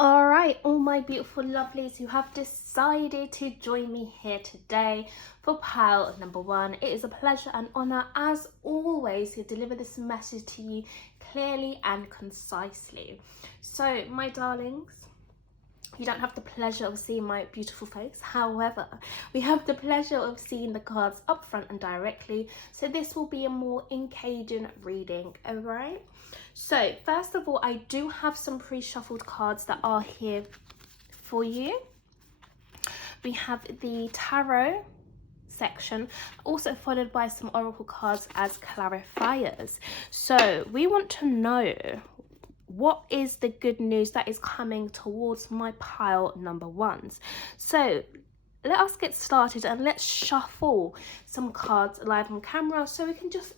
All right, all my beautiful lovelies who have decided to join me here today for pile number one. It is a pleasure and honor, as always, to deliver this message to you clearly and concisely. So, my darlings, you don't have the pleasure of seeing my beautiful face. However, we have the pleasure of seeing the cards up front and directly. So this will be a more engaging reading, all right? So first of all, I do have some pre-shuffled cards that are here for you. We have the tarot section, also followed by some oracle cards as clarifiers. So we want to know, what is the good news that is coming towards my pile number ones? So let us get started and let's shuffle some cards live on camera so we can just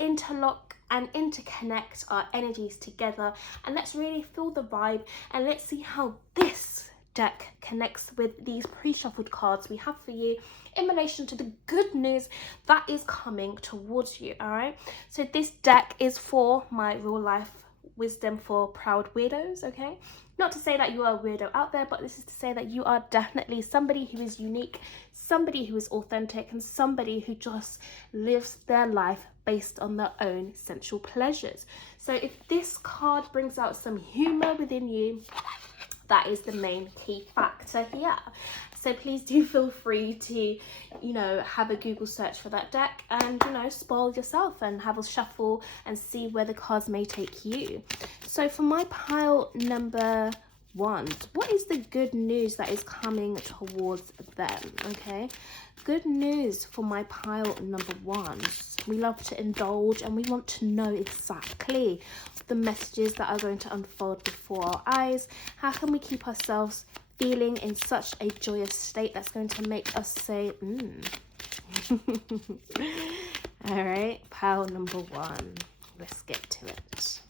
interlock and interconnect our energies together, and let's really feel the vibe, and let's see how this deck connects with these pre-shuffled cards we have for you in relation to the good news that is coming towards you. All right, so this deck is for my real life wisdom for proud weirdos, okay? Not to say that you are a weirdo out there, but this is to say that you are definitely somebody who is unique, somebody who is authentic, and somebody who just lives their life based on their own sensual pleasures. So if this card brings out some humor within you, that is the main key factor here. So please do feel free to, have a Google search for that deck and, spoil yourself and have a shuffle and see where the cards may take you. So for my pile number one, what is the good news that is coming towards them? Okay, good news for my pile number one. We love to indulge and we want to know exactly the messages that are going to unfold before our eyes. How can we keep ourselves feeling in such a joyous state that's going to make us say all right, pile number one, let's get to it.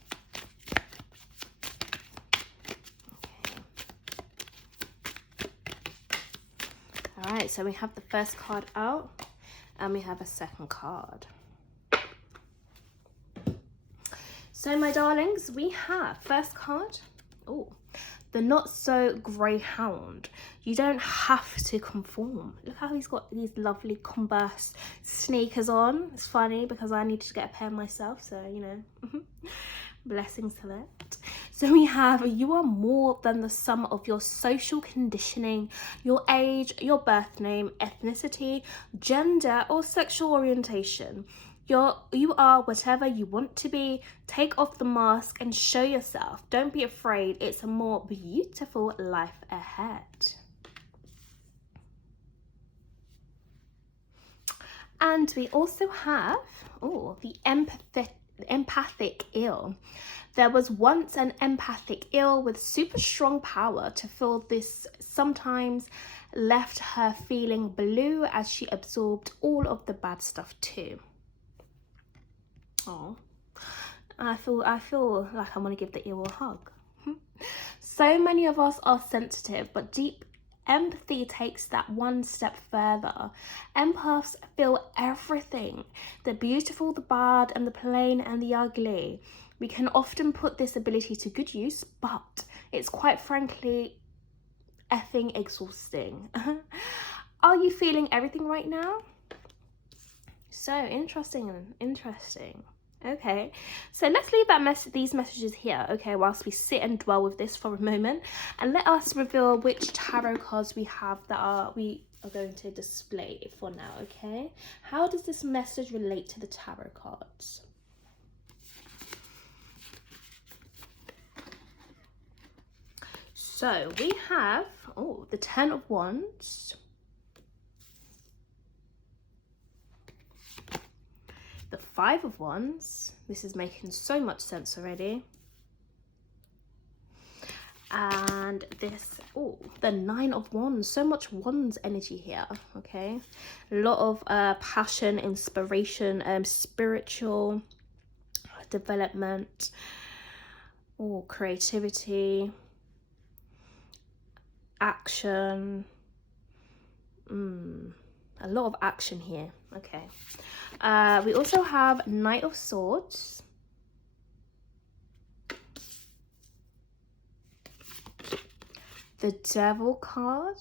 All right, so we have the first card out and we have a second card. So my darlings, we have first card, the not so greyhound. You don't have to conform. Look how he's got these lovely Converse sneakers on. It's funny because I need to get a pair myself, so blessings to that. So we have, you are more than the sum of your social conditioning, your age, your birth name, ethnicity, gender, or sexual orientation. You are whatever you want to be. Take off the mask and show yourself. Don't be afraid. It's a more beautiful life ahead. And we also have, the empathic eel. There was once an empathic eel with super strong power to feel this sometimes left her feeling blue as she absorbed all of the bad stuff too. Oh, I feel like I want to give the eel a hug. So many of us are sensitive, but deep empathy takes that one step further. Empaths feel everything, the beautiful, the bad, and the plain and the ugly. We can often put this ability to good use, but it's quite frankly effing exhausting. Are you feeling everything right now? So interesting. Okay, so let's leave these messages here, okay, whilst we sit and dwell with this for a moment, and let us reveal which tarot cards we have that we are going to display for now, okay? How does this message relate to the tarot cards? So we have, the Ten of Wands, the Five of Wands. This is making so much sense already. And this, the Nine of Wands. So much Wands energy here, okay? A lot of passion, inspiration, spiritual development, creativity, action. A lot of action here. Okay. We also have Knight of Swords, the Devil card.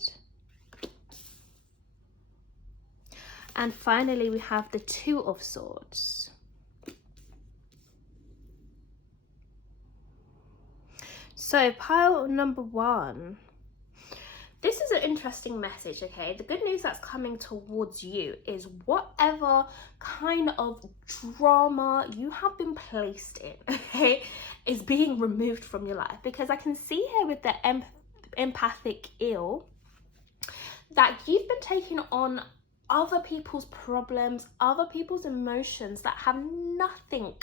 And finally, we have the Two of Swords. So pile number one. This is an interesting message, okay? The good news that's coming towards you is whatever kind of drama you have been placed in, okay, is being removed from your life. Because I can see here with the empathic eel that you've been taking on other people's problems, other people's emotions that have nothing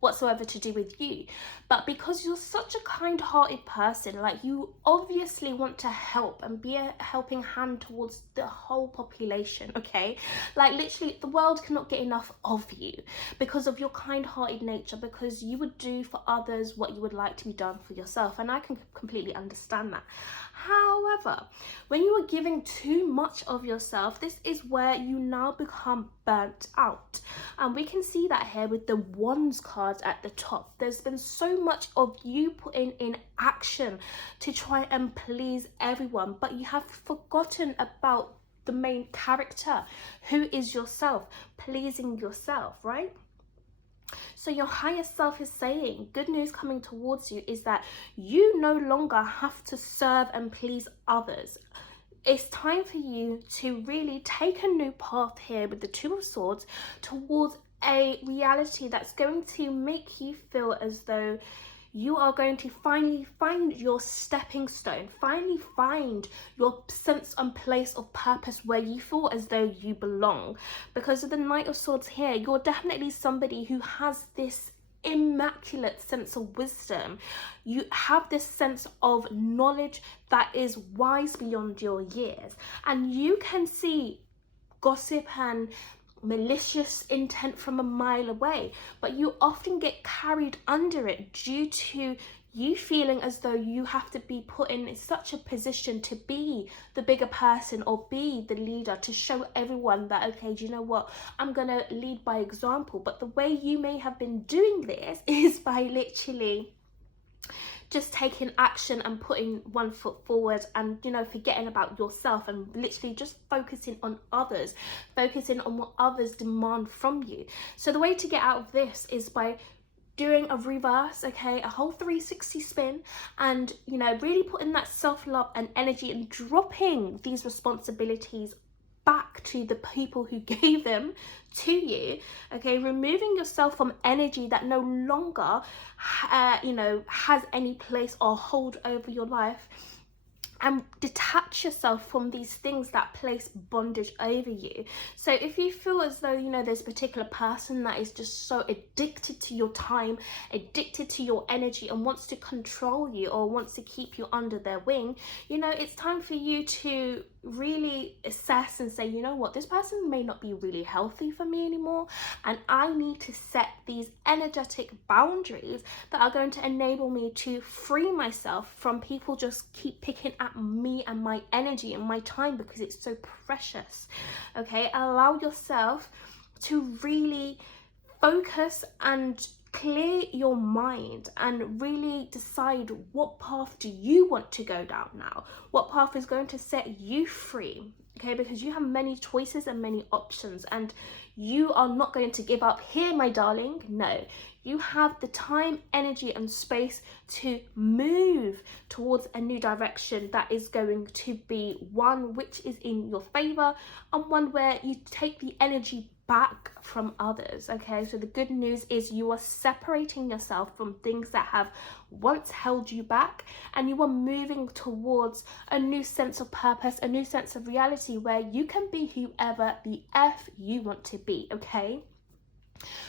whatsoever to do with you. But because you're such a kind-hearted person, like, you obviously want to help and be a helping hand towards the whole population, okay? Like, literally the world cannot get enough of you because of your kind-hearted nature, because you would do for others what you would like to be done for yourself, and I can completely understand that. However, when you are giving too much of yourself, this is where you now become burnt out. And we can see that here with the Wands cards at the top. There's been so much of you putting in action to try and please everyone, but you have forgotten about the main character, who is yourself, pleasing yourself, right? So your higher self is saying, good news coming towards you is that you no longer have to serve and please others. It's time for you to really take a new path here with the Two of Swords towards a reality that's going to make you feel as though you are going to finally find your stepping stone, finally find your sense and place of purpose where you feel as though you belong. Because of the Knight of Swords here, you're definitely somebody who has this immaculate sense of wisdom. You have this sense of knowledge that is wise beyond your years, and you can see gossip and malicious intent from a mile away, but you often get carried under it due to you feeling as though you have to be put in such a position to be the bigger person or be the leader, to show everyone that, okay, do you know what, I'm gonna lead by example. But the way you may have been doing this is by literally just taking action and putting one foot forward, and, you know, forgetting about yourself and literally just focusing on others, focusing on what others demand from you. So the way to get out of this is by doing a reverse, okay, a whole 360 spin, and, you know, really putting that self-love and energy and dropping these responsibilities back to the people who gave them to you, okay, removing yourself from energy that no longer you know, has any place or hold over your life, and detach yourself from these things that place bondage over you. So if you feel as though, you know, there's a particular person that is just so addicted to your time, addicted to your energy, and wants to control you or wants to keep you under their wing, you know, it's time for you to really assess and say, you know what, this person may not be really healthy for me anymore, and I need to set these energetic boundaries that are going to enable me to free myself from people just keep picking at me and my energy and my time, because it's so precious. Okay, allow yourself to really focus and clear your mind and really decide what path do you want to go down now, what path is going to set you free, okay, because you have many choices and many options, and you are not going to give up here, my darling. No, you have the time, energy and space to move towards a new direction that is going to be one which is in your favor, and one where you take the energy back from others. Okay, so the good news is you are separating yourself from things that have once held you back, and you are moving towards a new sense of purpose, a new sense of reality where you can be whoever the F you want to be. Okay,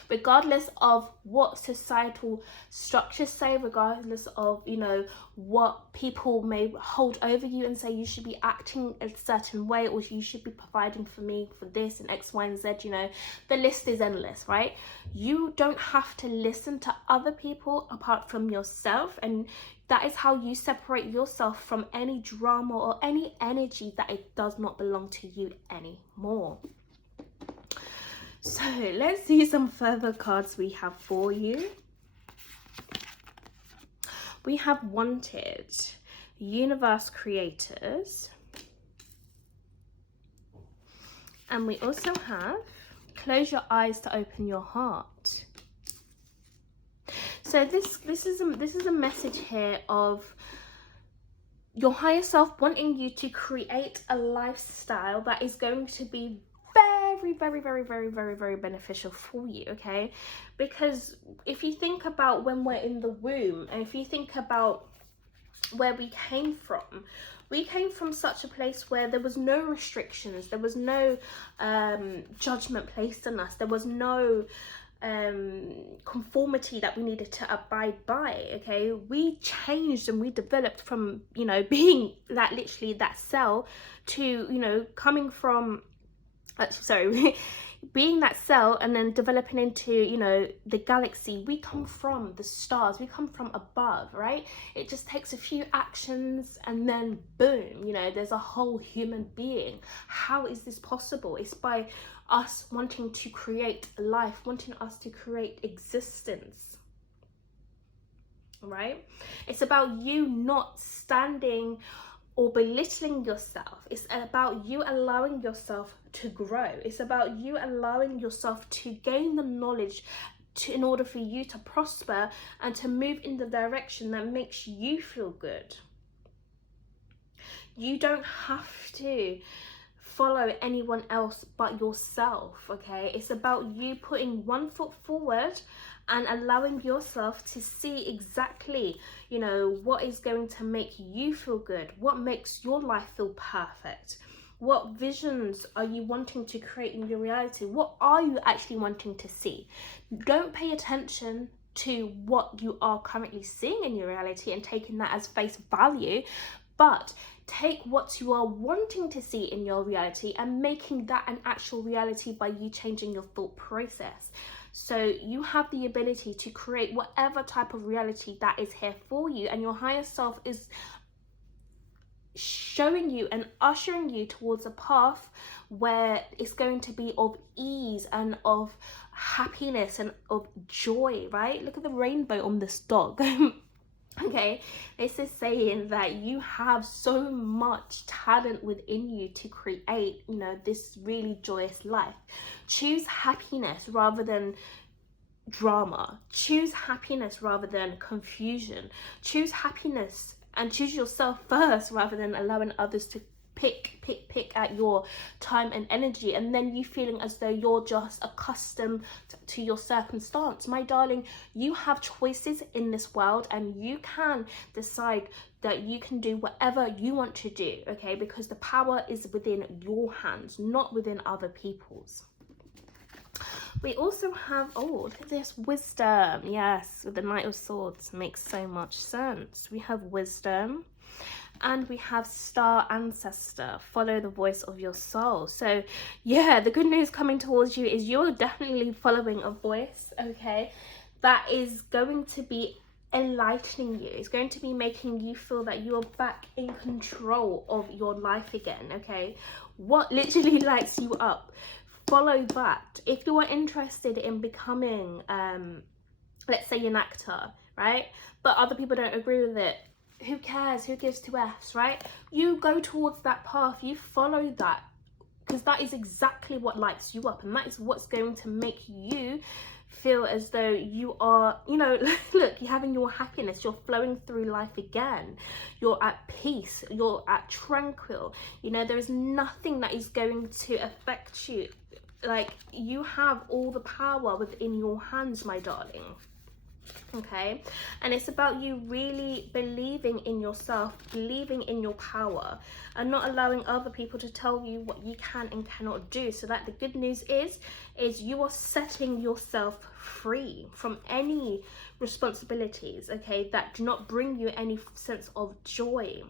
regardless of what societal structures say, regardless of, you know, what people may hold over you and say you should be acting a certain way, or you should be providing for me for this and X, Y and Z, you know, the list is endless, right? You don't have to listen to other people apart from yourself, and that is how you separate yourself from any drama or any energy that it does not belong to you anymore. So let's see some further cards we have for you. We have Wanted. universe creators. And we also have close your eyes to open your heart. So this is a message here of your higher self wanting you to create a lifestyle that is going to be very, very, very, very, very, very beneficial for you, okay? Because if you think about when we're in the womb, and if you think about where we came from such a place where there was no restrictions, there was no judgment placed on us, there was no conformity that we needed to abide by, okay? We changed and we developed from, you know, being that literally that cell to, you know, coming from being that cell and then developing into, you know, the galaxy. We come from the stars, we come from above, right? It just takes a few actions and then boom, you know, there's a whole human being. How is this possible? It's by us wanting to create life, wanting us to create existence, right? It's about you not standing or belittling yourself. It's about you allowing yourself to grow. It's about you allowing yourself to gain the knowledge in order for you to prosper and to move in the direction that makes you feel good. You don't have to follow anyone else but yourself, okay? It's about you putting one foot forward and allowing yourself to see exactly, you know, what is going to make you feel good, what makes your life feel perfect, what visions are you wanting to create in your reality, what are you actually wanting to see. Don't pay attention to what you are currently seeing in your reality and taking that as face value, but take what you are wanting to see in your reality and making that an actual reality by you changing your thought process. So you have the ability to create whatever type of reality that is here for you, and your higher self is showing you and ushering you towards a path where it's going to be of ease and of happiness and of joy, right? Look at the rainbow on this dog. Okay, this is saying that you have so much talent within you to create, you know, this really joyous life. Choose happiness rather than drama. Choose happiness rather than confusion. Choose happiness and choose yourself first rather than allowing others to pick at your time and energy, and then you feeling as though you're just accustomed to your circumstance. My darling, you have choices in this world and you can decide that you can do whatever you want to do, okay? Because the power is within your hands, not within other people's. We also have, oh, look at this, wisdom. Yes, with the Knight of Swords, makes so much sense. We have wisdom. And we have star ancestor, follow the voice of your soul. So yeah, the good news coming towards you is you're definitely following a voice, okay, that is going to be enlightening you. It's going to be making you feel that you're back in control of your life again, okay? What literally lights you up, follow that. If you are interested in becoming let's say an actor, right, but other people don't agree with it, who cares? Who gives two F's, right? You go towards that path, you follow that, because that is exactly what lights you up, and that is what's going to make you feel as though you are, you know, look, you're having your happiness, you're flowing through life again, you're at peace, you're at tranquil, you know, there is nothing that is going to affect you. Like, you have all the power within your hands, my darling. Okay, and it's about you really believing in yourself, believing in your power, and not allowing other people to tell you what you can and cannot do. So that the good news is you are setting yourself free from any responsibilities, okay, that do not bring you any sense of joy.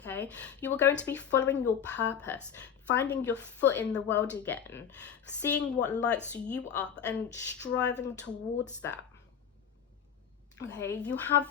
Okay, you are going to be following your purpose, finding your foot in the world again, seeing what lights you up and striving towards that. Okay, you have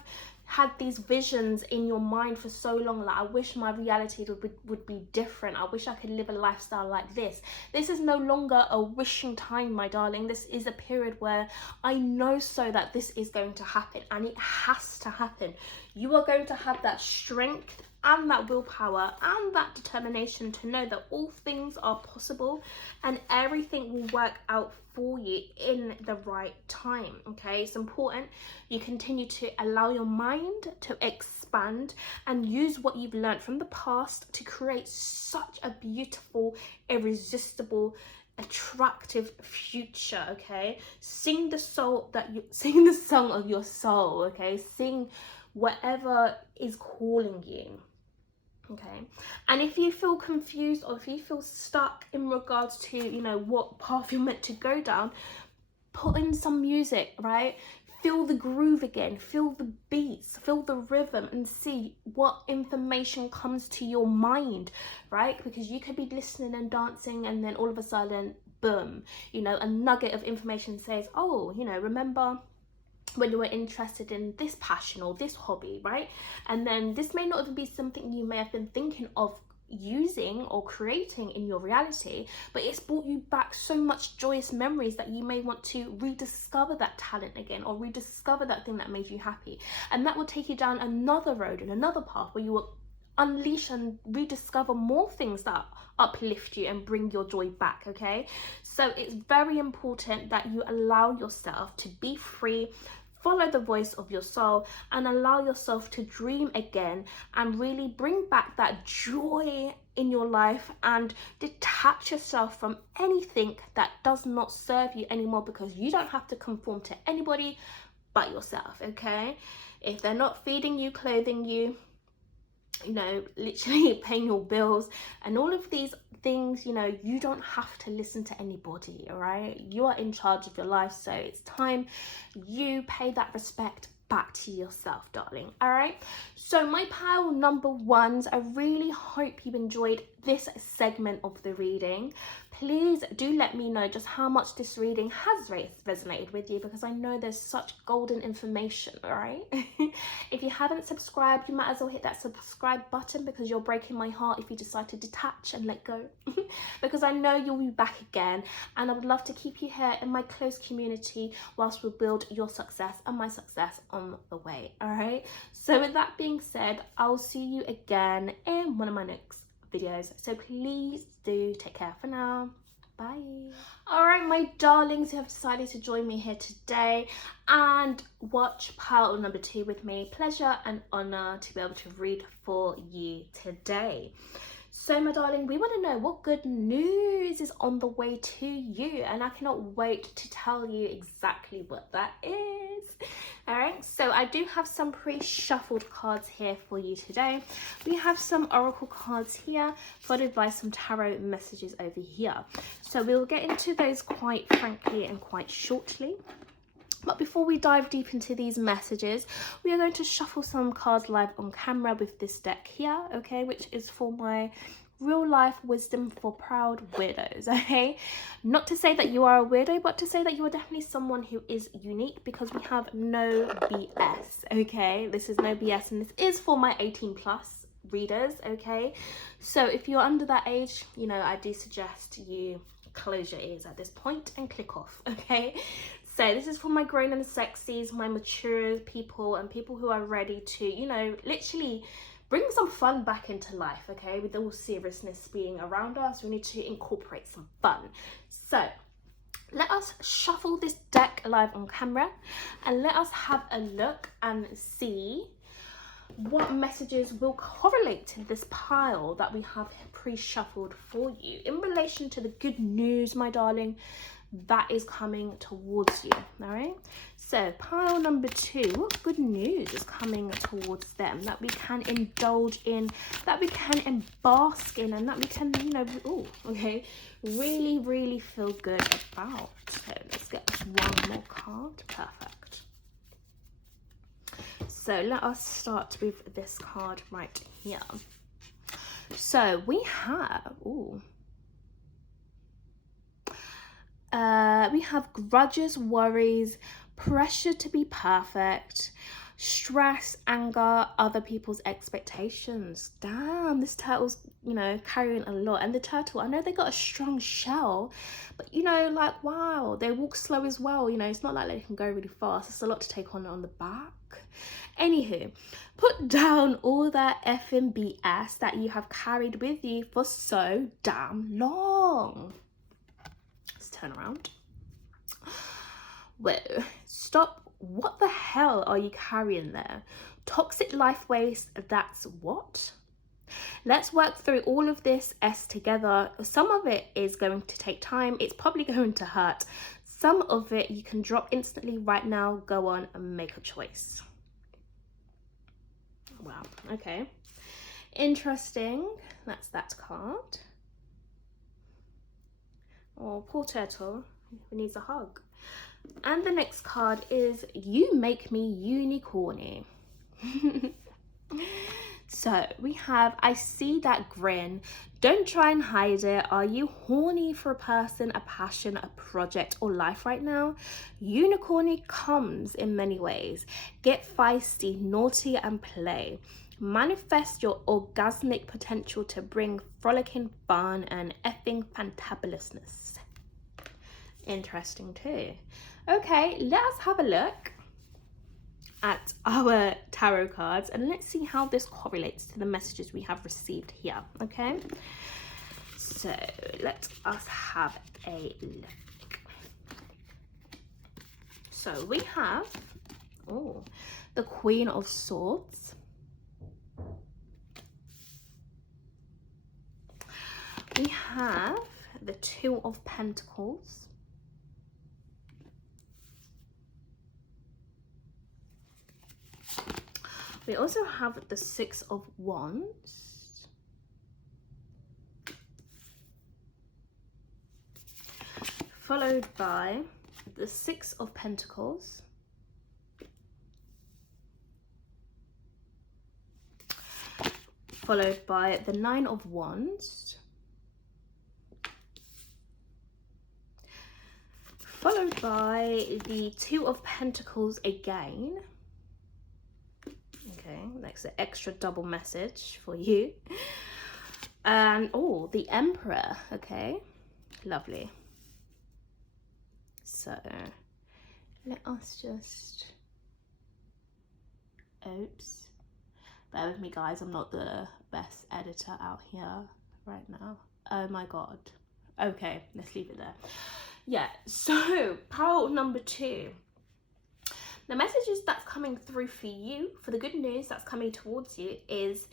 had these visions in your mind for so long, like, I wish my reality would be different, I wish I could live a lifestyle like this. This is no longer a wishing time, my darling. This is a period where I know so that this is going to happen, and it has to happen. You are going to have that strength and that willpower and that determination to know that all things are possible and everything will work out for you in the right time. Okay, it's important you continue to allow your mind to expand and use what you've learned from the past to create such a beautiful, irresistible, attractive future. Okay, sing the song of your soul. Okay, sing whatever is calling you. Okay, and if you feel confused or if you feel stuck in regards to, you know, what path you're meant to go down, put in some music, right? Feel the groove again, feel the beats, feel the rhythm, and see what information comes to your mind, right? Because you could be listening and dancing, and then all of a sudden, boom, you know, a nugget of information says, oh, you know, remember when you were interested in this passion or this hobby, right? And then this may not even be something you may have been thinking of using or creating in your reality, but it's brought you back so much joyous memories that you may want to rediscover that talent again, or rediscover that thing that made you happy. And that will take you down another road and another path where you will unleash and rediscover more things that uplift you and bring your joy back. Okay, so it's very important that you allow yourself to be free, follow the voice of your soul, and allow yourself to dream again and really bring back that joy in your life, and detach yourself from anything that does not serve you anymore, because you don't have to conform to anybody but yourself. Okay, if they're not feeding you, clothing you, you know, literally paying your bills and all of these things, you know, you don't have to listen to anybody. All right, you are in charge of your life, so it's time you pay that respect back to yourself, darling. All right, so my pile number ones, I really hope you enjoyed this segment of the reading. Please do let me know just how much this reading has resonated with you, because I know there's such golden information. All right, if you haven't subscribed, you might as well hit that subscribe button, because you're breaking my heart if you decide to detach and let go because I know you'll be back again, and I would love to keep you here in my close community whilst we build your success and my success on the way. All right, so with that being said, I'll see you again in one of my next videos, so please do take care for now. Bye. All right, my darlings who have decided to join me here today and watch pile number 2 with me, pleasure and honor to be able to read for you today. So my darling, we want to know what good news is on the way to you, and I cannot wait to tell you exactly what that is. All right, so I do have some pre-shuffled cards here for you today. We have some oracle cards here, followed by some tarot messages over here. So we'll get into those quite frankly and quite shortly. But before we dive deep into these messages, we are going to shuffle some cards live on camera with this deck here, okay, which is for my real life wisdom for proud weirdos. Okay, not to say that you are a weirdo, but to say that you are definitely someone who is unique, because we have no BS. Okay, this is no BS, and this is for my 18+ readers. Okay, so if you're under that age, you know, I do suggest you close your ears at this point and click off. Okay, so this is for my grown and sexies, my mature people, and people who are ready to, you know, literally bring some fun back into life. Okay, with all seriousness being around us, we need to incorporate some fun. So let us shuffle this deck live on camera, and let us have a look and see what messages will correlate to this pile that we have pre-shuffled for you in relation to the good news, my darling, that is coming towards you. All right, so pile number 2, what good news is coming towards them that we can indulge in, that we can bask in, and that we can, you know, really feel good about. So let's get one more card. Perfect. So let us start with this card right here. So we have, we have grudges, worries, pressure to be perfect, stress, anger, other people's expectations. Damn, this turtle's, you know, carrying a lot. And the turtle, I know they got a strong shell, but, you know, like, wow, they walk slow as well. You know, it's not like they can go really fast. It's a lot to take on the back. Anywho, put down all that effing BS that you have carried with you for so damn long. Let's turn around. Whoa, stop. What the hell are you carrying there? Toxic life waste, that's what? Let's work through all of this S together. Some of it is going to take time. It's probably going to hurt. Some of it you can drop instantly right now. Go on and make a choice. Wow, okay. Interesting. That's that card. Oh, poor turtle. He needs a hug. And the next card is You Make Me Unicorny. So we have I See That Grin. Don't try and hide it. Are you horny for a person, a passion, a project, or life right now? Unicorny comes in many ways. Get feisty, naughty, and play. Manifest your orgasmic potential to bring frolicking fun and effing fantabulousness. Interesting too. Okay, let us have a look at our tarot cards and let's see how this correlates to the messages we have received here. Okay, so let us have a look. So we have the Queen of Swords, we have the Two of Pentacles, we also have the Six of Wands, followed by the Six of Pentacles, followed by the Nine of Wands, followed by the Two of Pentacles again. Okay, that's an extra double message for you. And the Emperor. Okay, lovely. So let us just, oops, bear with me guys, I'm not the best editor out here right now. Oh my god. Okay, let's leave it there. Yeah, so pile number 2. The messages that's coming through for you, for the good news that's coming towards you, is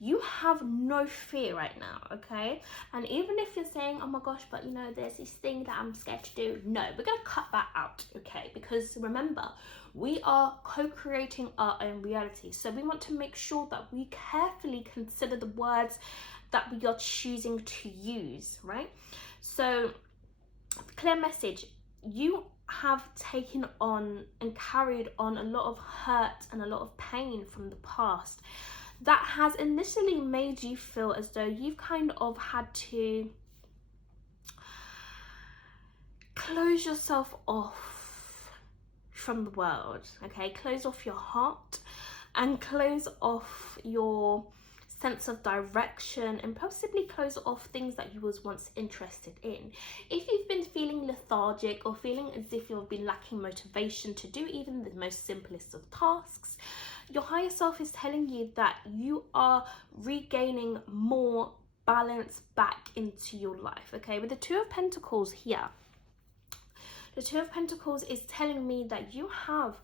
you have no fear right now, okay? And even if you're saying, oh my gosh, but you know, there's this thing that I'm scared to do. No, we're gonna cut that out, okay? Because remember, we are co-creating our own reality. So we want to make sure that we carefully consider the words that we are choosing to use, right? So, clear message, you have taken on and carried on a lot of hurt and a lot of pain from the past that has initially made you feel as though you've kind of had to close yourself off from the world, okay? Close off your heart and close off your sense of direction and possibly close off things that you was once interested in. If you've been feeling lethargic or feeling as if you've been lacking motivation to do even the most simplest of tasks, your higher self is telling you that you are regaining more balance back into your life, okay? With the Two of Pentacles here, the Two of Pentacles is telling me that you have,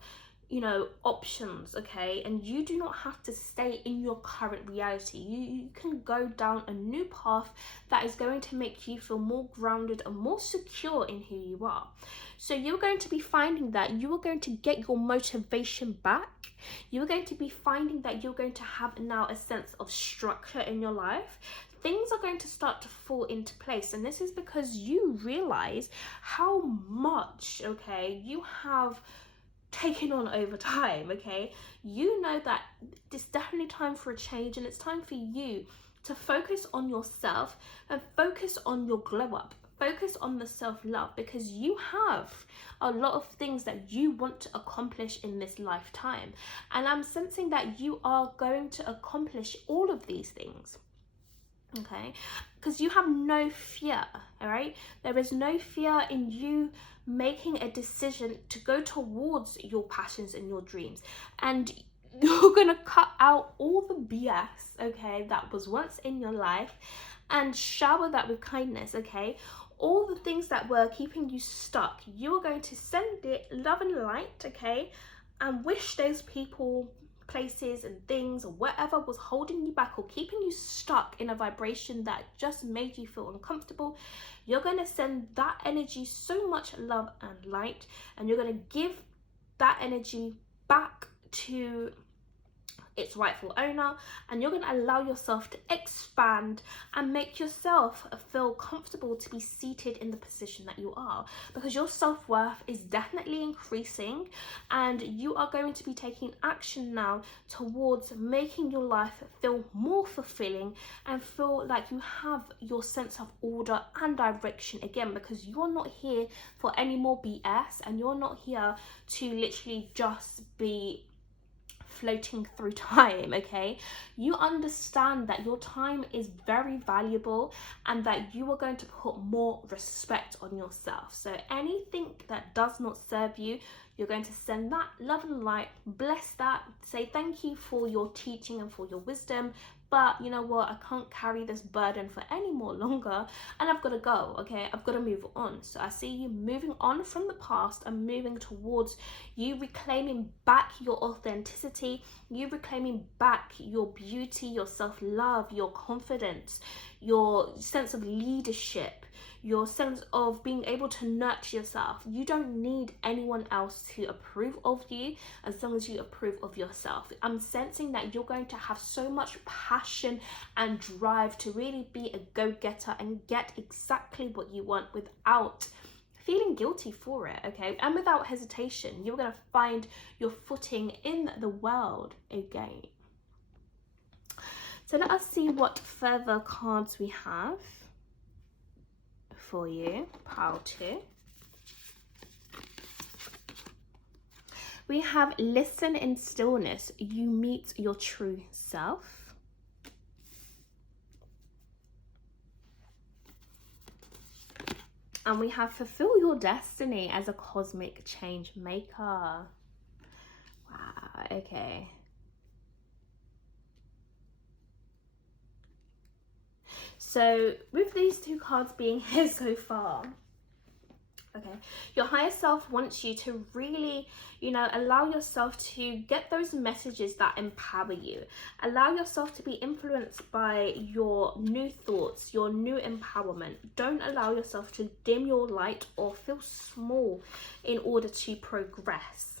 you know, options, okay? And you do not have to stay in your current reality. You can go down a new path that is going to make you feel more grounded and more secure in who you are. So you're going to be finding that you are going to get your motivation back. You're going to be finding that you're going to have now a sense of structure in your life. Things are going to start to fall into place, and this is because you realize how much, okay, you have taken on over time, okay? You know that it's definitely time for a change, and it's time for you to focus on yourself and focus on your glow up, focus on the self-love, because you have a lot of things that you want to accomplish in this lifetime, and I'm sensing that you are going to accomplish all of these things. Okay, because you have no fear. All right, there is no fear in you making a decision to go towards your passions and your dreams, and you're gonna cut out all the BS, okay, that was once in your life, and shower that with kindness. Okay, all the things that were keeping you stuck, you are going to send it love and light, okay, and wish those people, places and things or whatever was holding you back or keeping you stuck in a vibration that just made you feel uncomfortable. You're going to send that energy so much love and light, and you're going to give that energy back to its rightful owner, and you're going to allow yourself to expand and make yourself feel comfortable to be seated in the position that you are, because your self-worth is definitely increasing, and you are going to be taking action now towards making your life feel more fulfilling and feel like you have your sense of order and direction again, because you're not here for any more BS, and you're not here to literally just be floating through time. Okay, you understand that your time is very valuable and that you are going to put more respect on yourself. So anything that does not serve you, you're going to send that love and light, bless that, say thank you for your teaching and for your wisdom, but you know what, I can't carry this burden for any more longer, and I've got to go. Okay, I've got to move on. So I see you moving on from the past and moving towards you reclaiming back your authenticity, you reclaiming back your beauty, your self-love, your confidence, your sense of leadership, your sense of being able to nurture yourself. You don't need anyone else to approve of you as long as you approve of yourself. I'm sensing that you're going to have so much passion and drive to really be a go-getter and get exactly what you want without feeling guilty for it, okay? And without hesitation, you're going to find your footing in the world again. So let us see what further cards we have for you, pile 2. We have listen in stillness, you meet your true self. And we have fulfill your destiny as a cosmic change maker. Wow, okay. So with these two cards being here so far, okay, your higher self wants you to really, allow yourself to get those messages that empower you. Allow yourself to be influenced by your new thoughts, your new empowerment. Don't allow yourself to dim your light or feel small in order to progress.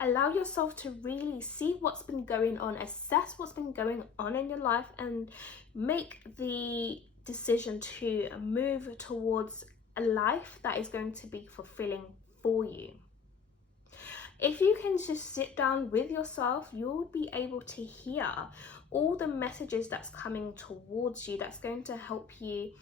Allow yourself to really see what's been going on, assess what's been going on in your life, and make the decision to move towards a life that is going to be fulfilling for you. If you can just sit down with yourself, you'll be able to hear all the messages that's coming towards you, that's going to help you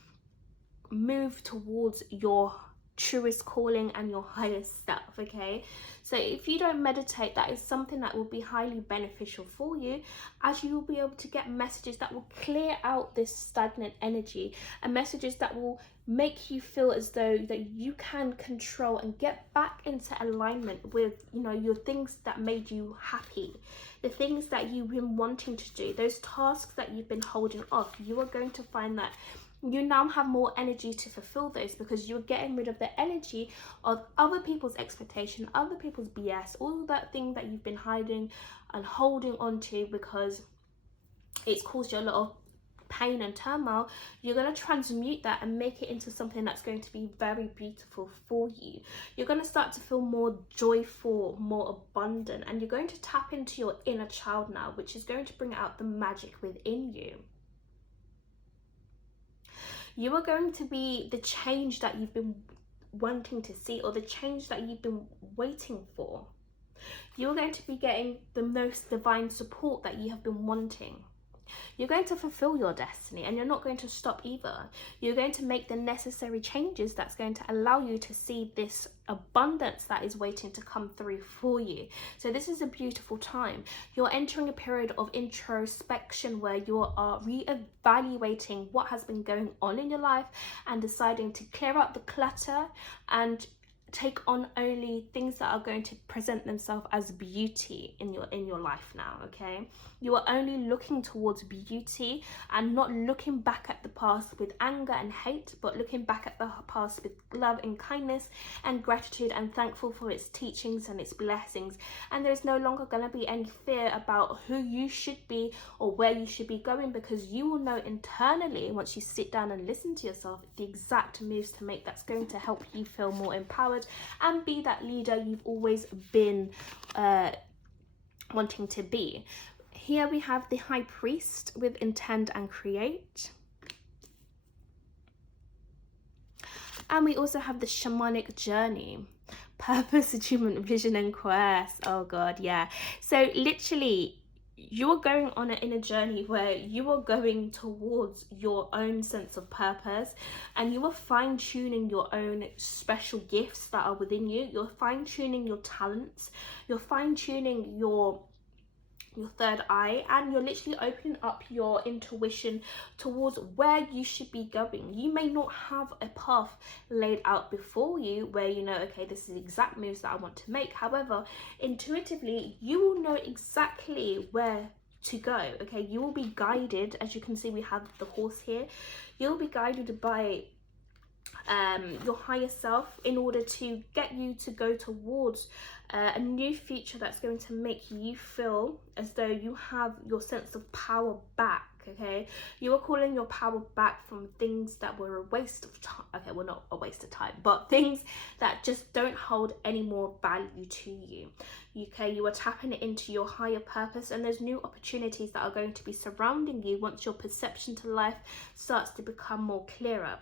move towards your truest calling and your highest self. Okay, so if you don't meditate, that is something that will be highly beneficial for you, as you will be able to get messages that will clear out this stagnant energy, and messages that will make you feel as though that you can control and get back into alignment with your things that made you happy, the things that you've been wanting to do, those tasks that you've been holding off. You are going to find that you now have more energy to fulfill those, because you're getting rid of the energy of other people's expectation, other people's BS, all that thing that you've been hiding and holding on to because it's caused you a lot of pain and turmoil. You're going to transmute that and make it into something that's going to be very beautiful for you. You're going to start to feel more joyful, more abundant, and you're going to tap into your inner child now, which is going to bring out the magic within you. You are going to be the change that you've been wanting to see, or the change that you've been waiting for. You're going to be getting the most divine support that you have been wanting. You're going to fulfill your destiny, and you're not going to stop either. You're going to make the necessary changes that's going to allow you to see this abundance that is waiting to come through for you. So this is a beautiful time. You're entering a period of introspection where you are reevaluating what has been going on in your life and deciding to clear up the clutter and take on only things that are going to present themselves as beauty in your life now. Okay, you are only looking towards beauty and not looking back at the past with anger and hate, but looking back at the past with love and kindness and gratitude and thankful for its teachings and its blessings. And there's no longer going to be any fear about who you should be or where you should be going, because you will know internally, once you sit down and listen to yourself, the exact moves to make that's going to help you feel more empowered and be that leader you've always been wanting to be. Here we have the High Priest with intend and create. And we also have the Shamanic Journey, purpose, achievement, vision and quest. Oh God, yeah. So literally, you're going on an inner journey where you are going towards your own sense of purpose, and you are fine-tuning your own special gifts that are within you. You're fine-tuning your talents, you're fine-tuning your third eye, and you're literally opening up your intuition towards where you should be going. You may not have a path laid out before you where you know, okay, this is the exact moves that I want to make. However, intuitively, you will know exactly where to go. Okay, you will be guided. As you can see, we have the horse here. You'll be guided by your higher self in order to get you to go towards a new future that's going to make you feel as though you have your sense of power back. Okay, you are calling your power back from things that were a waste of time. Okay, well, not a waste of time, but things that just don't hold any more value to you. Okay, you are tapping into your higher purpose, and there's new opportunities that are going to be surrounding you once your perception to life starts to become more clearer.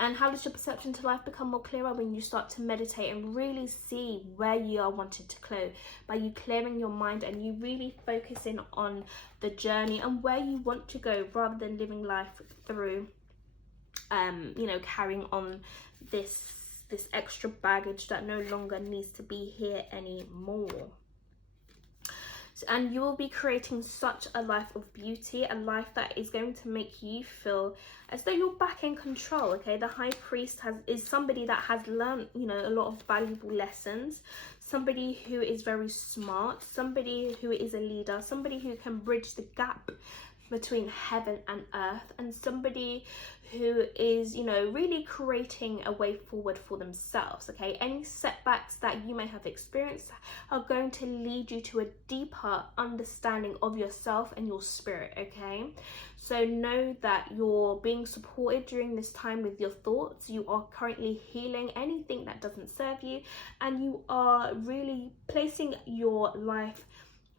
And how does your perception to life become more clearer? When you start to meditate and really see where you are wanted to go, by you clearing your mind and you really focusing on the journey and where you want to go, rather than living life through carrying on this extra baggage that no longer needs to be here anymore. And you will be creating such a life of beauty, a life that is going to make you feel as though you're back in control. Okay, the High Priest is somebody that has learned, a lot of valuable lessons, somebody who is very smart, somebody who is a leader, somebody who can bridge the gap between heaven and earth, and somebody who is really creating a way forward for themselves. Okay, any setbacks that you may have experienced are going to lead you to a deeper understanding of yourself and your spirit. Okay, so know that you're being supported during this time with your thoughts. You are currently healing anything that doesn't serve you, and you are really placing your life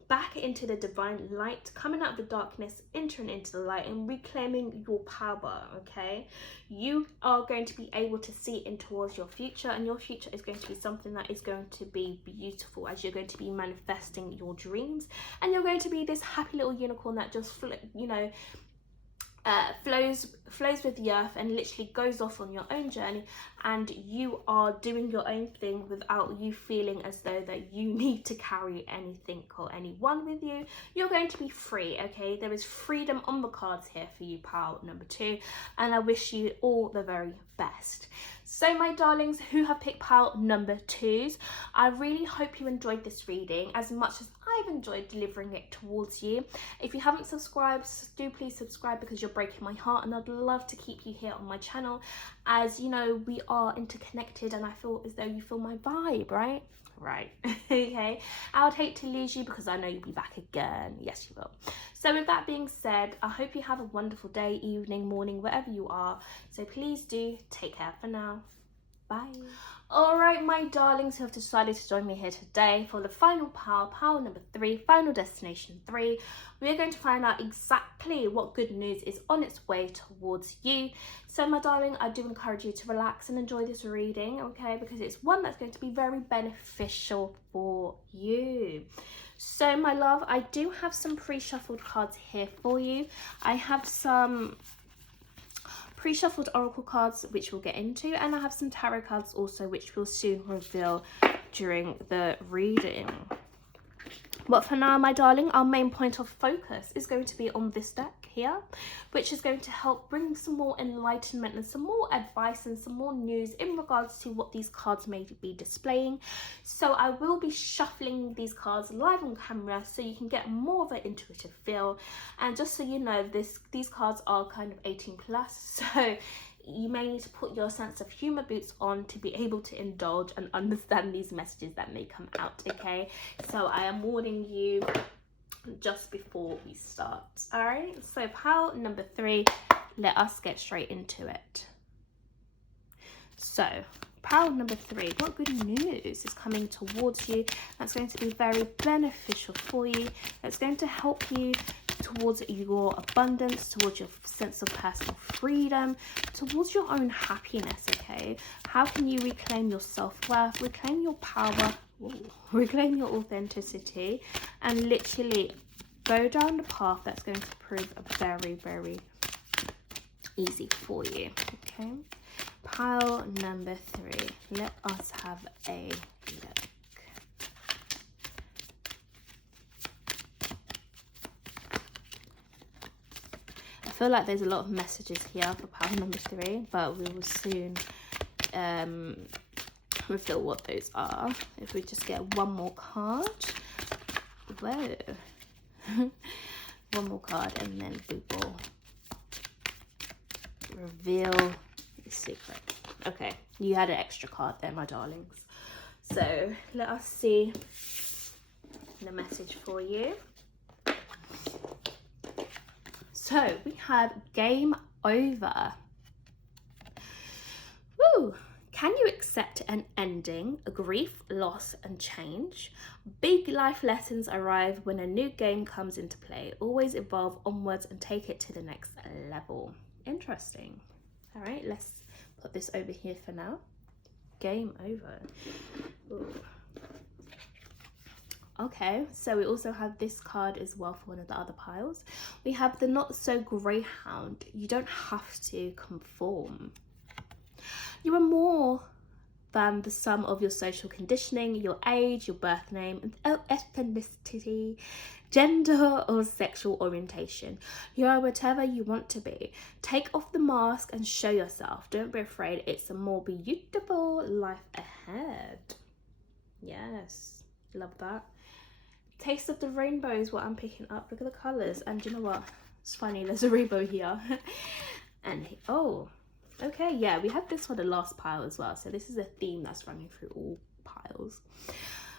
back into the divine light, coming out of the darkness, entering into the light and reclaiming your power. Okay, you are going to be able to see in towards your future, and your future is going to be something that is going to be beautiful, as you're going to be manifesting your dreams, and you're going to be this happy little unicorn that just flows with the earth and literally goes off on your own journey, and you are doing your own thing without you feeling as though that you need to carry anything or anyone with you. You're going to be free. Okay, there is freedom on the cards here for you, pile number 2, and I wish you all the very best. So my darlings who have picked pile number 2s, I really hope you enjoyed this reading as much as I've enjoyed delivering it towards you. If you haven't subscribed, do please subscribe, because you're breaking my heart, and I'd love to keep you here on my channel, as we are interconnected, and I feel as though you feel my vibe, right? Okay, I would hate to lose you, because I know you'll be back again. Yes, you will. So with that being said, I hope you have a wonderful day, evening, morning, wherever you are. So please do take care for now. Bye. Alright, my darlings who have decided to join me here today for the final pile number 3, final destination 3. We're going to find out exactly what good news is on its way towards you. So my darling, I do encourage you to relax and enjoy this reading, okay, because it's one that's going to be very beneficial for you. So my love, I do have some pre-shuffled cards here for you. I have some pre-shuffled oracle cards which we'll get into, and I have some tarot cards also which we'll soon reveal during the reading. But for now, my darling, our main point of focus is going to be on this deck here, which is going to help bring some more enlightenment and some more advice and some more news in regards to what these cards may be displaying. So I will be shuffling these cards live on camera so you can get more of an intuitive feel. And just so you know, these cards are kind of 18 plus, so you may need to put your sense of humor boots on to be able to indulge and understand these messages that may come out, okay? So I am warning you just before we start. All right, so pile number 3, let us get straight into it. So pile number 3, what good news is coming towards you that's going to be very beneficial for you, that's going to help you towards your abundance, towards your sense of personal freedom, towards your own happiness, okay? How can you reclaim your self-worth, reclaim your power, reclaim your authenticity, and literally go down the path that's going to prove very, very easy for you, okay? Pile number 3, let us have a look. I feel like there's a lot of messages here for pile number 3, but we will soon reveal what those are. If we just get one more card. Whoa. One more card, and then we will reveal the secret. Okay, you had an extra card there, my darlings. So let us see the message for you. So we have game over. Woo! Can you accept an ending, a grief, loss, and change? Big life lessons arrive when a new game comes into play. Always evolve onwards and take it to the next level. Interesting. All right, let's put this over here for now. Game over. Ooh. Okay, so we also have this card as well for one of the other piles. We have the not so greyhound. You don't have to conform. You are more than the sum of your social conditioning, your age, your birth name, ethnicity, gender, or sexual orientation. You are whatever you want to be. Take off the mask and show yourself. Don't be afraid. It's a more beautiful life ahead. Yes, love that. Taste of the rainbow is what I'm picking up. Look at the colours. And you know what? It's funny, there's a rainbow here. And oh, okay, yeah, we had this for the last pile as well. So this is a theme that's running through all piles.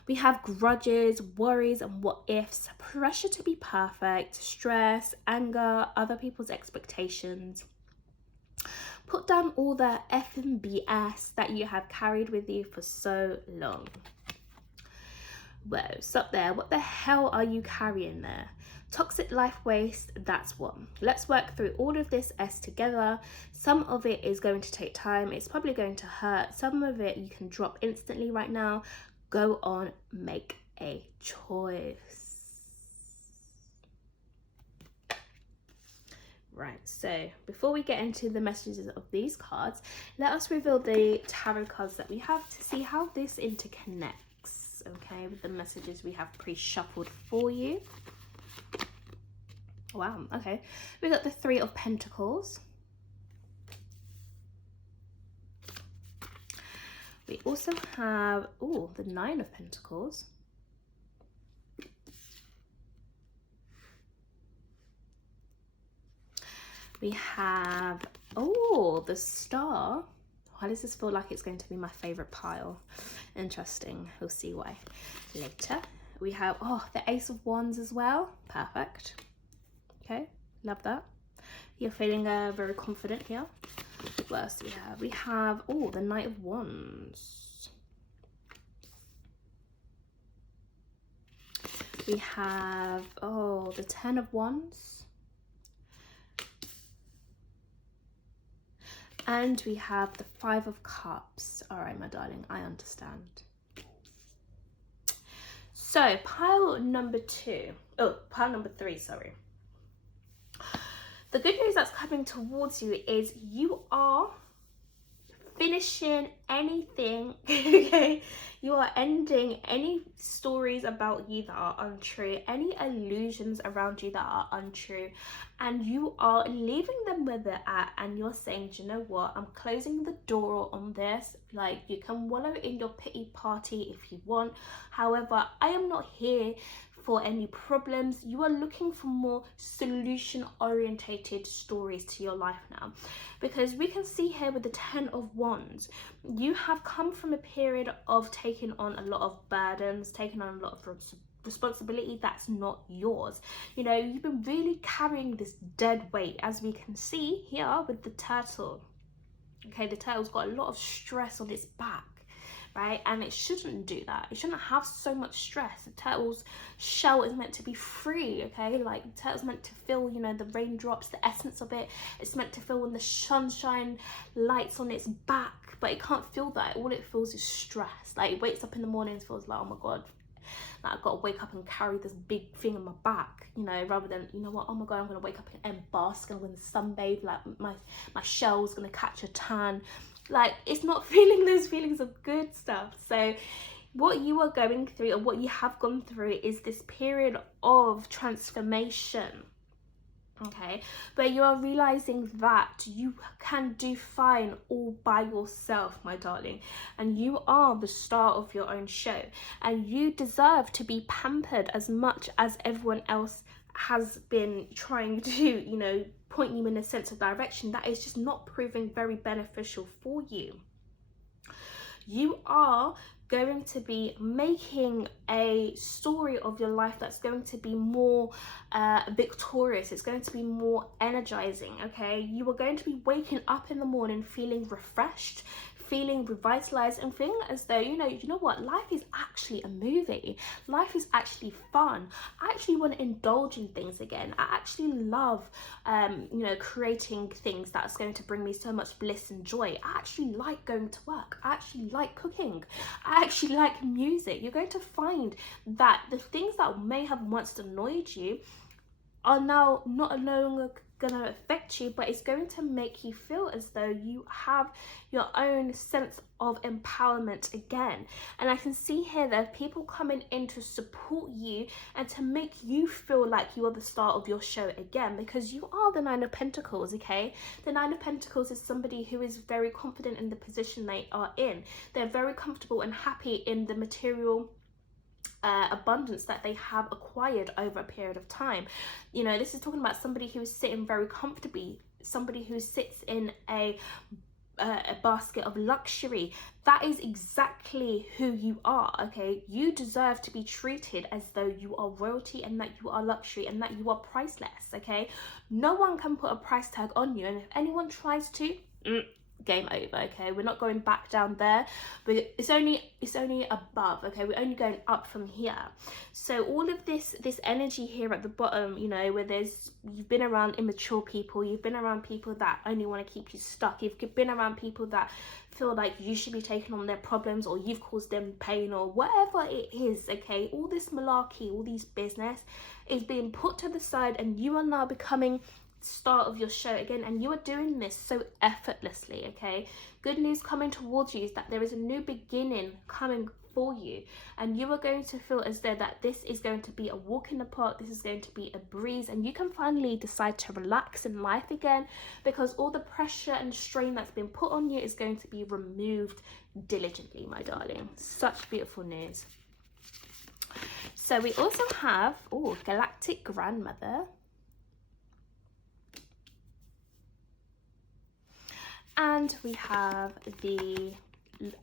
We have grudges, worries, and what ifs, pressure to be perfect, stress, anger, other people's expectations. Put down all the effing BS that you have carried with you for so long. Whoa, stop there. What the hell are you carrying there? Toxic life waste, that's what. Let's work through all of this S together. Some of it is going to take time. It's probably going to hurt. Some of it you can drop instantly right now. Go on, make a choice. Right, so before we get into the messages of these cards, let us reveal the tarot cards that we have to see how this interconnects, okay, with the messages we have pre-shuffled for you. Wow, okay. We got the 3 of Pentacles. We also have, oh, the 9 of Pentacles. We have, oh, the Star. Why does this feel like it's going to be my favorite pile? Interesting. We'll see why later. We have, oh, the Ace of Wands as well. Perfect. Okay, love that. You're feeling very confident here. What else do we have? We have, oh, the Knight of Wands. We have, oh, the Ten of Wands. And we have the Five of Cups. All right, my darling, I understand. So pile number three, sorry. The good news that's coming towards you is you are finishing anything, okay? You are ending any stories about you that are untrue, any illusions around you that are untrue, and you are leaving them where they're at, and you're saying, do you know what, I'm closing the door on this. Like, you can wallow in your pity party if you want, however, I am not here for any problems. You are looking for more solution orientated stories to your life now, because we can see here with the Ten of Wands, you have come from a period of taking on a lot of burdens, taking on a lot of responsibility that's not yours. You know, you've been really carrying this dead weight, as we can see here with the turtle. Okay, the turtle's got a lot of stress on its back, right? And it shouldn't do that. It shouldn't have so much stress. The turtle's shell is meant to be free, okay? Like, the turtle's meant to feel, you know, the raindrops, the essence of it. It's meant to feel when the sunshine lights on its back, but it can't feel that. All it feels is stress. Like, it wakes up in the morning and feels like, oh my God, like, I've got to wake up and carry this big thing on my back, you know, rather than, you know what, oh my God, I'm going to wake up and bask, I'm going to sunbathe, like my shell's going to catch a tan. Like, it's not feeling those feelings of good stuff. So what you are going through, or what you have gone through, is this period of transformation, okay, where you are realizing that you can do fine all by yourself, my darling, and you are the star of your own show, and you deserve to be pampered as much as everyone else has been trying to, you know, point you in a sense of direction that is just not proving very beneficial for you. You are going to be making a story of your life that's going to be more victorious. It's going to be more energizing, okay? You are going to be waking up in the morning feeling refreshed, feeling revitalized, and feeling as though, you know what, life is actually a movie. Life is actually fun. I actually want to indulge in things again. I actually love you know, creating things that's going to bring me so much bliss and joy. I actually like going to work. I actually like cooking. I actually like music. You're going to find that the things that may have once annoyed you are now not longer going to affect you, but it's going to make you feel as though you have your own sense of empowerment again. And I can see here there are people coming in to support you and to make you feel like you are the star of your show again, because you are the Nine of Pentacles, okay? The Nine of Pentacles is somebody who is very confident in the position they are in. They're very comfortable and happy in the material abundance that they have acquired over a period of time. You know, this is talking about somebody who is sitting very comfortably, somebody who sits in a basket of luxury. That is exactly who you are, okay? You deserve to be treated as though you are royalty, and that you are luxury, and that you are priceless, okay? No one can put a price tag on you, and if anyone tries to, game over, okay? We're not going back down there, but it's only above, okay? We're only going up from here. So all of this energy here at the bottom, you know, where you've been around immature people, you've been around people that only want to keep you stuck, you've been around people that feel like you should be taking on their problems, or you've caused them pain, or whatever it is, okay? All this malarkey, all these business is being put to the side, and you are now becoming start of your show again, and you are doing this so effortlessly, okay? Good news coming towards you is that there is a new beginning coming for you, and you are going to feel as though that this is going to be a walk in the park, this is going to be a breeze, and you can finally decide to relax in life again, because all the pressure and strain that's been put on you is going to be removed diligently, my darling. Such beautiful news. So we also have, oh, Galactic Grandmother. And we have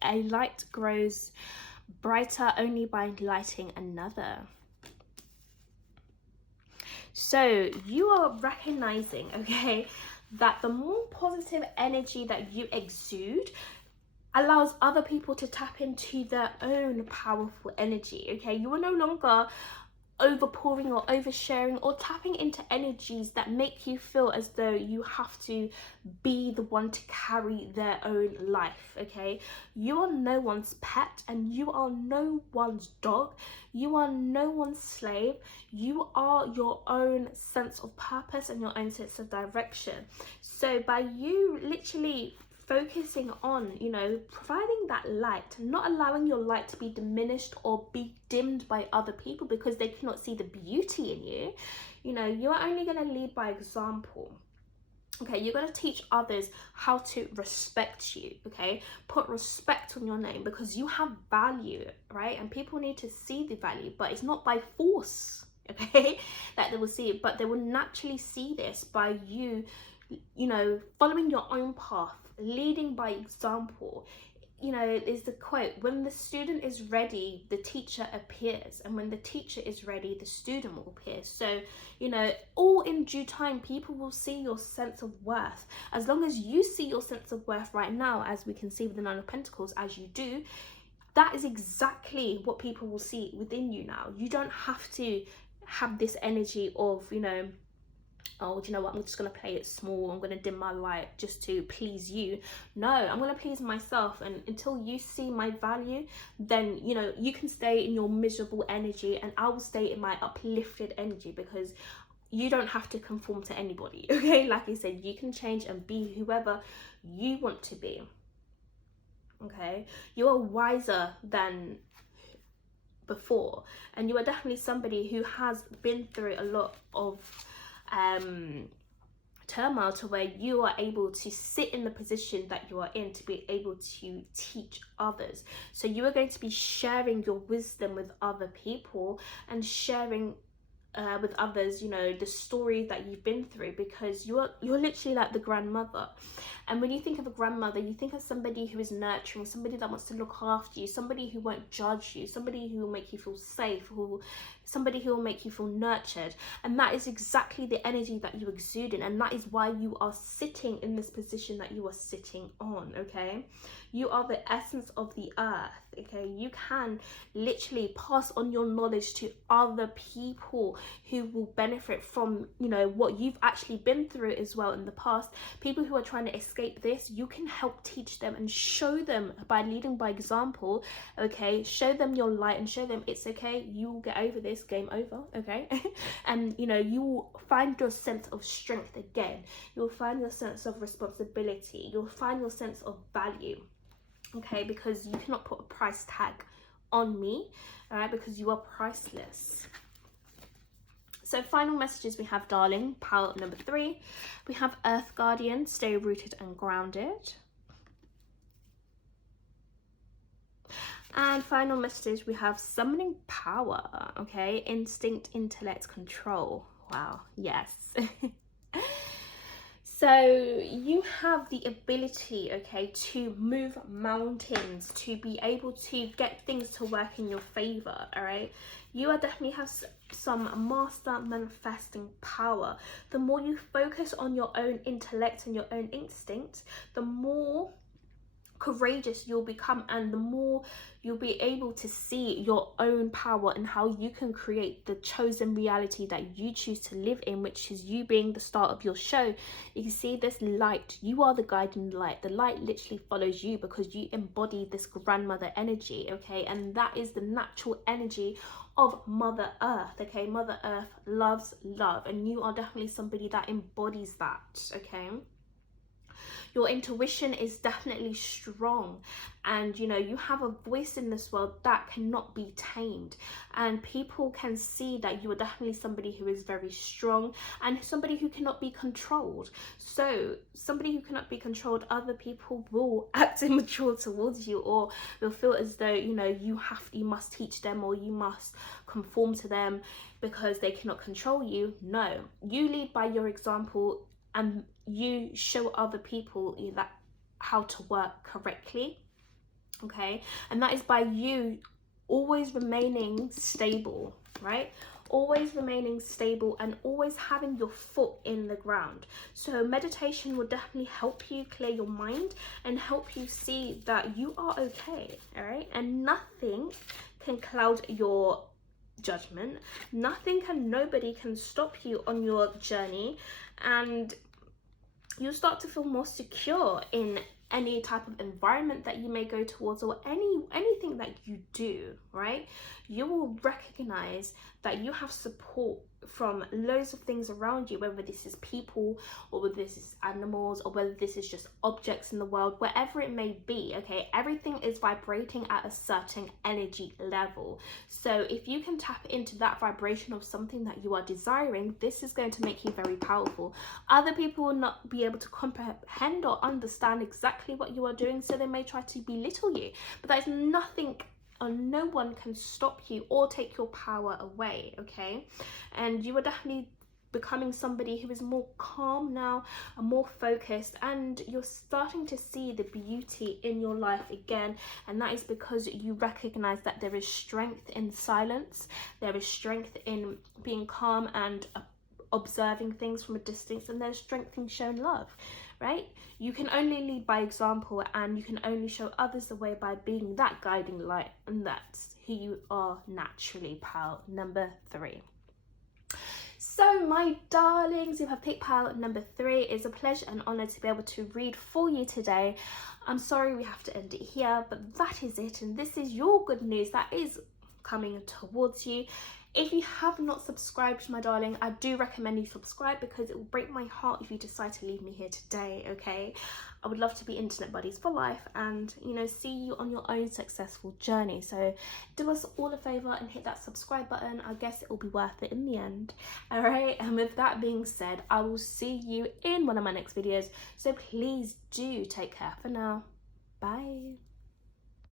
a light grows brighter only by lighting another. So you are recognizing, okay, that the more positive energy that you exude allows other people to tap into their own powerful energy. Okay, you are no longer overpouring or oversharing or tapping into energies that make you feel as though you have to be the one to carry their own life. Okay, you are no one's pet and you are no one's dog. You are no one's slave. You are your own sense of purpose and your own sense of direction. So by you literally focusing on, you know, providing that light, not allowing your light to be diminished or be dimmed by other people because they cannot see the beauty in you, you know, you're only going to lead by example. Okay, you're going to teach others how to respect you. Okay, put respect on your name because you have value, right? And people need to see the value, but it's not by force, okay, that they will see it, but they will naturally see this by you, you know, following your own path, leading by example. You know, there's the quote, when the student is ready, the teacher appears, and when the teacher is ready, the student will appear. So, you know, all in due time, people will see your sense of worth. As long as you see your sense of worth right now, as we can see with the Nine of Pentacles, as you do, that is exactly what people will see within you now. You don't have to have this energy of, you know, oh, do you know what, I'm just going to play it small, I'm going to dim my light just to please you. No, I'm going to please myself, and until you see my value, then, you know, you can stay in your miserable energy and I will stay in my uplifted energy, because you don't have to conform to anybody. Okay, like I said, you can change and be whoever you want to be. Okay, you are wiser than before, and you are definitely somebody who has been through a lot of turmoil, to where you are able to sit in the position that you are in to be able to teach others. So you are going to be sharing your wisdom with other people and sharing with others, you know, the story that you've been through, because you're literally like the grandmother. And when you think of a grandmother, you think of somebody who is nurturing, somebody that wants to look after you, somebody who won't judge you, somebody who will make you feel safe, somebody who will make you feel nurtured. And that is exactly the energy that you exude in, and that is why you are sitting in this position that you are sitting on. Okay, you are the essence of the earth. Okay, you can literally pass on your knowledge to other people who will benefit from, you know, what you've actually been through as well in the past. People who are trying to escape this, you can help teach them and show them by leading by example. Okay, show them your light and show them it's okay, you will get over this, game over. Okay and you know, you will find your sense of strength again, you'll find your sense of responsibility, you'll find your sense of value. Okay, because you cannot put a price tag on me, all right, because you are priceless. So final messages we have, darling, power number 3. We have Earth Guardian, stay rooted and grounded. And final messages we have summoning power. Okay, instinct, intellect, control. Wow, yes. So you have the ability, okay, to move mountains, to be able to get things to work in your favor, all right? You are definitely have some master manifesting power. The more you focus on your own intellect and your own instinct, the more courageous you'll become, and the more you'll be able to see your own power and how you can create the chosen reality that you choose to live in, which is you being the star of your show. You can see this light, you are the guiding light. The light literally follows you because you embody this grandmother energy. Okay, and that is the natural energy of Mother Earth. Okay, Mother Earth loves love, and you are definitely somebody that embodies that. Okay, your intuition is definitely strong, and you know, you have a voice in this world that cannot be tamed, and people can see that you are definitely somebody who is very strong and somebody who cannot be controlled. So somebody who cannot be controlled, other people will act immature towards you, or will feel as though, you know, you must teach them or you must conform to them because they cannot control you. No, you lead by your example, and you show other people that how to work correctly. Okay, and that is by you always remaining stable, right? always remaining stable and always having your foot in the ground. So meditation will definitely help you clear your mind and help you see that you are okay, all right? And nothing can cloud your judgment. Nothing can, nobody can stop you on your journey, and you'll start to feel more secure in any type of environment that you may go towards, or anything that you do, right? You will recognize that you have support from loads of things around you, whether this is people or whether this is animals or whether this is just objects in the world, wherever it may be. Okay, everything is vibrating at a certain energy level. So if you can tap into that vibration of something that you are desiring, this is going to make you very powerful. Other people will not be able to comprehend or understand exactly what you are doing, so they may try to belittle you, but that is nothing, or no one can stop you or take your power away, okay? And you are definitely becoming somebody who is more calm now and more focused, and you're starting to see the beauty in your life again, and that is because you recognize that there is strength in silence, there is strength in being calm and observing things from a distance, and there's strength in showing love, right? You can only lead by example, and you can only show others the way by being that guiding light, and that's who you are naturally, pile number 3. So my darlings, you have picked pile number 3. It's a pleasure and honor to be able to read for you today. I'm sorry we have to end it here, but that is it, and this is your good news that is coming towards you. If you have not subscribed, my darling, I do recommend you subscribe, because it will break my heart if you decide to leave me here today, okay? I would love to be internet buddies for life and, you know, see you on your own successful journey. So do us all a favor and hit that subscribe button. I guess it will be worth it in the end. All right, and with that being said, I will see you in one of my next videos. So please do take care for now. Bye.